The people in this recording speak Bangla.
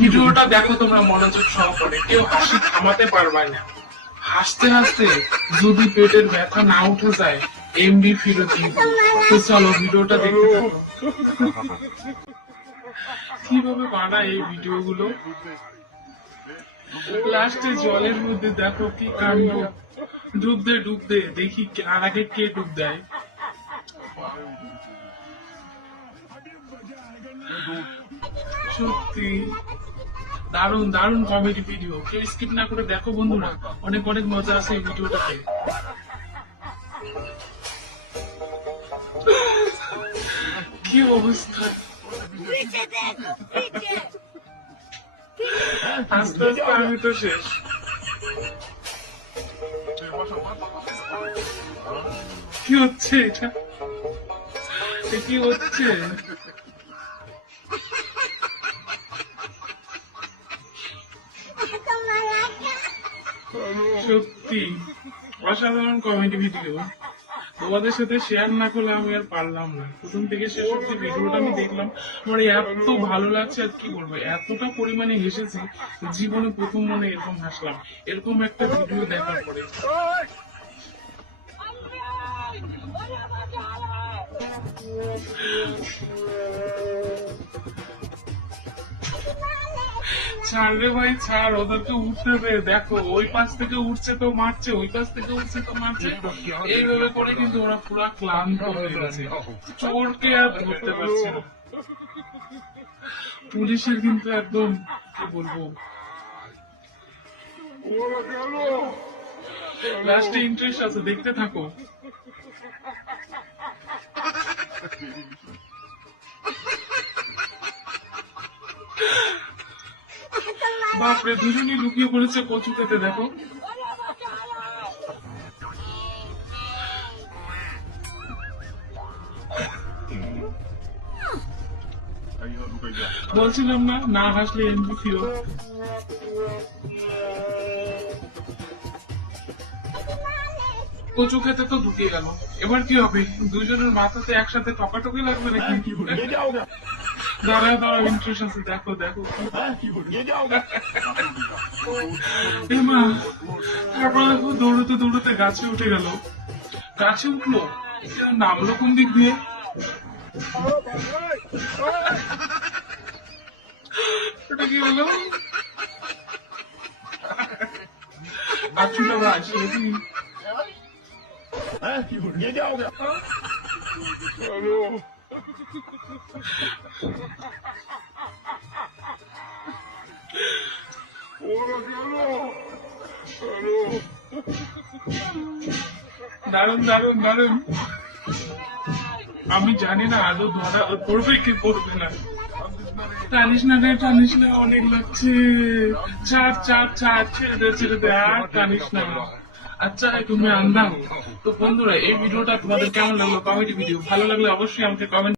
ভিডিওটা দেখো তোমরা মনোযোগ সহকারে, কেউ হাসি থামাতে পারবে না। হাসতে হাসতে যদি পেটের ব্যথা না উঠে যায়, এমবি ফেরত দিব। তো চলো ভিডিওটা দেখতে থাকো। কিভাবে বানায় এই ভিডিওগুলো। লাস্টে জলের মধ্যে দেখো কি কাণ্ড। ডুব দে ডুব দে, দেখি আর আগে কে ডুব দেয়। সত্যি দারুণ দারুণ কমেডি ভিডিও, কেউ স্কিপ না করে দেখো বন্ধুরা, অনেক অনেক মজা আছে এই ভিডিওটাতে। কি অবস্থা, আস্তে আস্তে আমি তো শেষ। কি হচ্ছে এটা, কি হচ্ছে? সত্যি অসাধারণ কমেডি ভিডিও, তোমাদের সাথে শেয়ার না করলে আমি আর পারলাম না। প্রথম থেকে শেষ অব্দি ভিডিওটা আমি দেখলাম, আমার এত ভালো লাগছে আর কি বলবো, এতটা পরিমাণে হেসেছি, জীবনে প্রথম মনে এরকম হাসলাম এরকম একটা ভিডিও দেখার পরে। ছাড় রে ভাই ছাড়, ওদেরকে উঠতে দে। দেখো ওই পাশ থেকে উঠছে তো মারছে, ওই পাশ থেকে উঠছে তো মারছে, এইভাবে করে কিন্তু ওরা পুরা ক্লান্ত হয়ে গেছে, চোরকে আর ধরতে পারছে না। পুলিশের কিন্তু একদম কি বলবো, লাস্টে ইন্টারেস্ট আছে, দেখতে থাকো। বাপরে, দুজনই লুকিয়ে পড়েছে কচু খেতে, দেখো। বলছিলাম না, না হাসলে এমবি ফিরত। কচু খেতে তো ঢুকে গেল, এবার কি হবে? দুজনের মাথাতে একসাথে টকাটকি লাগবে নাকি? দাঁড়াও দাঁড়াও, ইন্টারেস্ট আছে, দেখো দেখো। এমা, তারপর দেখো দৌড়তে দৌড়তে গাছে উঠে গেল, গাছে উঠলো, নামলো কোন দিক দিয়ে? এটা কি হলো? আচ্ছুটা ভাই সেটি ये क्या हो गया? দারুন দারুন দারুন। আমি জানি না আদৌ ধরা পড়বে কি পড়বে না। টানিস না রে, টানিস না, অনেক লাগছে। ছাড় ছাড় ছাড়, ছেড়ে দে ছেড়ে দে, আর টানিস না। আচ্ছা তুমি আন্দাও। তো বন্ধুরা, এই ভিডিওটা তোমাদের কেমন লাগলো? কমেডি ভিডিও ভালো লাগলে অবশ্যই আমাকে কমেন্ট